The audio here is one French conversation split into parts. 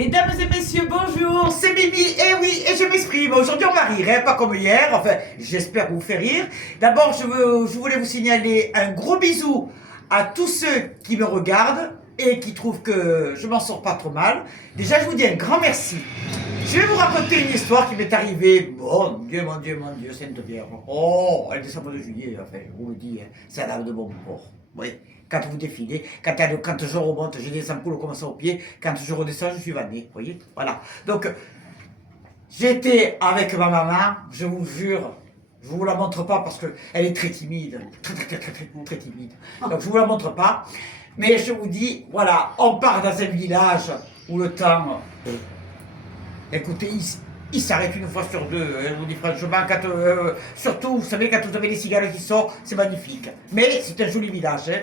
Mesdames et messieurs, bonjour, c'est Mimi, et oui, et je m'exprime. Aujourd'hui, on va rire, hein, pas comme hier, enfin, j'espère vous faire rire. D'abord, je voulais vous signaler un gros bisou à tous ceux qui me regardent et qui trouvent que je m'en sors pas trop mal. Déjà, je vous dis un grand merci. Je vais vous raconter une histoire qui m'est arrivée, mon Dieu, Sainte Vierge. Oh, le décembre de juillet, enfin, je vous le dis, hein, c'est l'âme de bon port. Oui, quand vous défilez, quand je remonte, j'ai des ampoules comme ça au pied, quand je redescends, je suis vanné, vous voyez, voilà. Donc, j'étais avec ma maman, je vous jure, je vous la montre pas parce qu'elle est très timide, très timide. Donc, je vous la montre pas, mais je vous dis, voilà, on part dans un village où le temps, écoutez, il s'arrête une fois sur deux, je vous dis franchement, surtout, vous savez, quand vous avez les cigales qui sortent, c'est magnifique. Mais c'est un joli village, hein.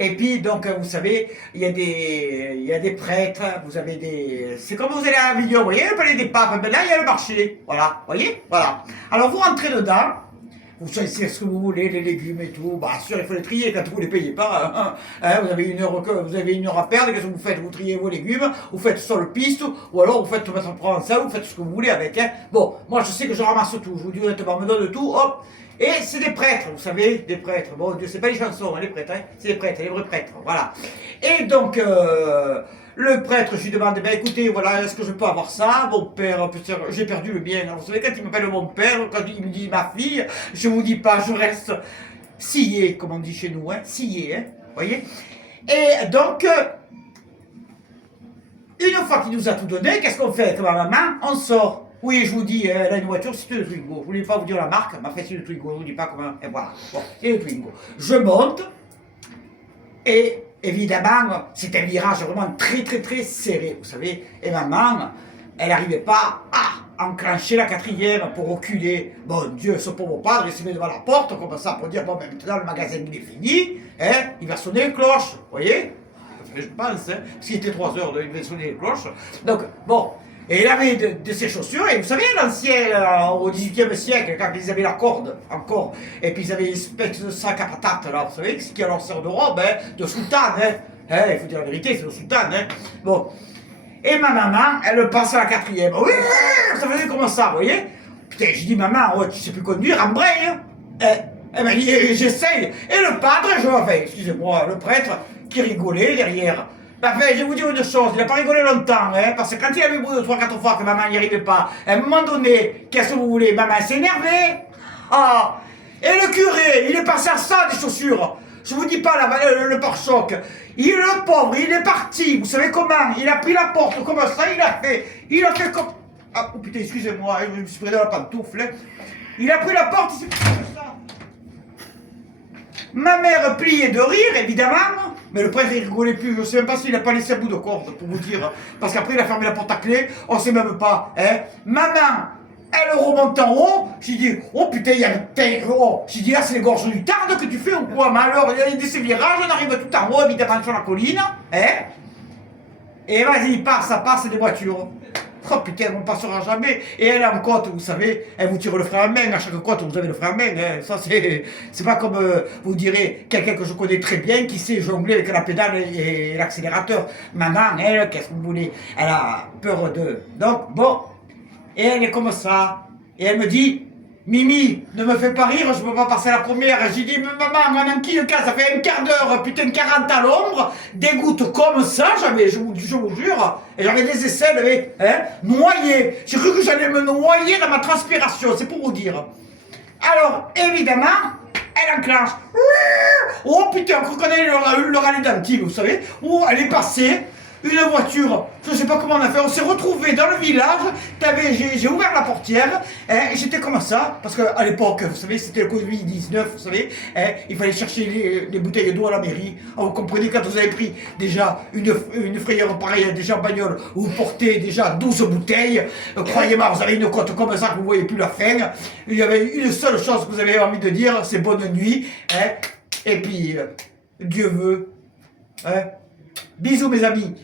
Et puis, donc, vous savez, il y a des prêtres, vous avez des... C'est comme vous allez à Avignon, vous voyez, le palais des papes, ben là, il y a le marché, voilà, vous voyez, voilà. Alors, vous rentrez dedans, vous choisissez ce que vous voulez, les légumes et tout, bah sûr, il faut les trier quand vous ne les payez pas, hein, vous avez une heure à perdre, qu'est-ce que vous faites? Vous triez vos légumes, vous faites sur le piste, ou alors vous faites tomate en provençal, vous faites ce que vous voulez avec, hein. Bon, moi je sais que je ramasse tout, je vous dis honnêtement, me donne tout, hop. Et c'est des prêtres, vous savez, des prêtres. Bon, Dieu, c'est pas les chansons, hein, les prêtres, hein. C'est les prêtres, les vrais prêtres, voilà. Et donc, le prêtre, je lui demande, ben écoutez, voilà, est-ce que je peux avoir ça? Mon père, j'ai perdu le mien. Alors, vous savez, quand il m'appelle mon père, quand il me dit ma fille, je vous dis pas, je reste scié, comme on dit chez nous, hein, scié, hein, vous voyez. Et donc, une fois qu'il nous a tout donné, qu'est-ce qu'on fait avec ma maman? On sort. Oui, je vous dis, elle a une voiture, c'est une Twingo. Je ne voulais pas vous dire la marque, mais en fait, c'est une Twingo. Je ne vous dis pas comment. Et voilà, bon, c'est une Twingo. Je monte, et évidemment, c'est un virage vraiment très serré, vous savez. Et maman, elle n'arrivait pas à enclencher la quatrième pour reculer. Bon Dieu, ce pauvre padre, il se met devant la porte comme ça pour dire, bon, ben, maintenant le magasin il est fini, hein, il va sonner une cloche, vous voyez? Je pense, hein, parce qu'il était 3 heures, il devait sonner une cloche. Donc, bon. Et il avait de ses chaussures, et vous savez, l'ancien, au XVIIIe siècle, quand ils avaient la corde, encore, et puis ils avaient une espèce de sac à patates, là, vous savez, ce qui est leur sort de robe, hein, de soutane, hein, il faut dire la vérité, c'est le soutane, hein, bon. Et ma maman, elle passe à la quatrième, oui, ça faisait comme ça, vous voyez. Putain, je dis, maman, ouais, tu sais plus conduire, embraye, hein. Elle m'a dit, j'essaye. Et le padre, excusez-moi, le prêtre, qui rigolait derrière. Enfin, je vais vous dire une chose, il n'a pas rigolé longtemps, hein, parce que quand il a vu 3-4 fois que maman n'y arrivait pas, à un moment donné, qu'est-ce que vous voulez, maman s'est énervée. Ah. Et le curé, il est passé à ça, des chaussures. Je vous dis pas le pare-choc. Le pauvre, il est parti, vous savez comment? Il a pris la porte comme ça, il a fait comme... Ah, oh putain, excusez-moi, je me suis pris dans la pantoufle. Hein. Il a pris la porte, il s'est pris comme ça. Ma mère pliait de rire, évidemment, mais le prêtre il rigolait plus. Je ne sais même pas s'il n'a pas laissé un bout de corde, pour vous dire. Parce qu'après, il a fermé la porte à clé, on ne sait même pas. Hein. Maman, elle remonte en haut. J'ai dit, oh putain, il y a le teint. Oh. J'ai dit, là, c'est les gorges du Tarn que tu fais ou quoi? Mais alors, il y a des ces virages, on arrive tout en haut, évidemment, sur la colline. Hein. Et vas-y, ça passe des voitures. Oh putain, on ne passera jamais. Et elle est en côte, vous savez, elle vous tire le frein à main. À chaque côte, vous avez le frein à main. Hein. Ça, c'est pas comme, vous direz, quelqu'un que je connais très bien qui sait jongler avec la pédale et l'accélérateur. Maman, elle, qu'est-ce que vous voulez? Elle a peur de... Donc, bon. Et elle est comme ça. Et elle me dit, Mimi, ne me fais pas rire, je ne peux pas passer la première. J'ai dit, mais maman, mon enquille, ça fait un quart d'heure, putain, 40 à l'ombre, des gouttes comme ça, je vous jure, et j'avais des aisselles, noyées. J'ai cru que j'allais me noyer dans ma transpiration, c'est pour vous dire. Alors, évidemment, elle enclenche. Oh putain, on reconnaît le rallye d'Antibes, vous savez, où elle est passée. Une voiture, je ne sais pas comment on a fait, on s'est retrouvés dans le village, j'ai ouvert la portière, et j'étais comme ça, parce qu'à l'époque, vous savez, c'était le Covid-19, vous savez, il fallait chercher les bouteilles d'eau à la mairie. Alors, vous comprenez, quand vous avez pris déjà une frayeur pareille, déjà en bagnole, où vous portez déjà 12 bouteilles, croyez-moi, vous avez une côte comme ça que vous ne voyez plus la fin, il y avait une seule chose que vous avez envie de dire, c'est bonne nuit, et puis, Dieu veut, bisous mes amis.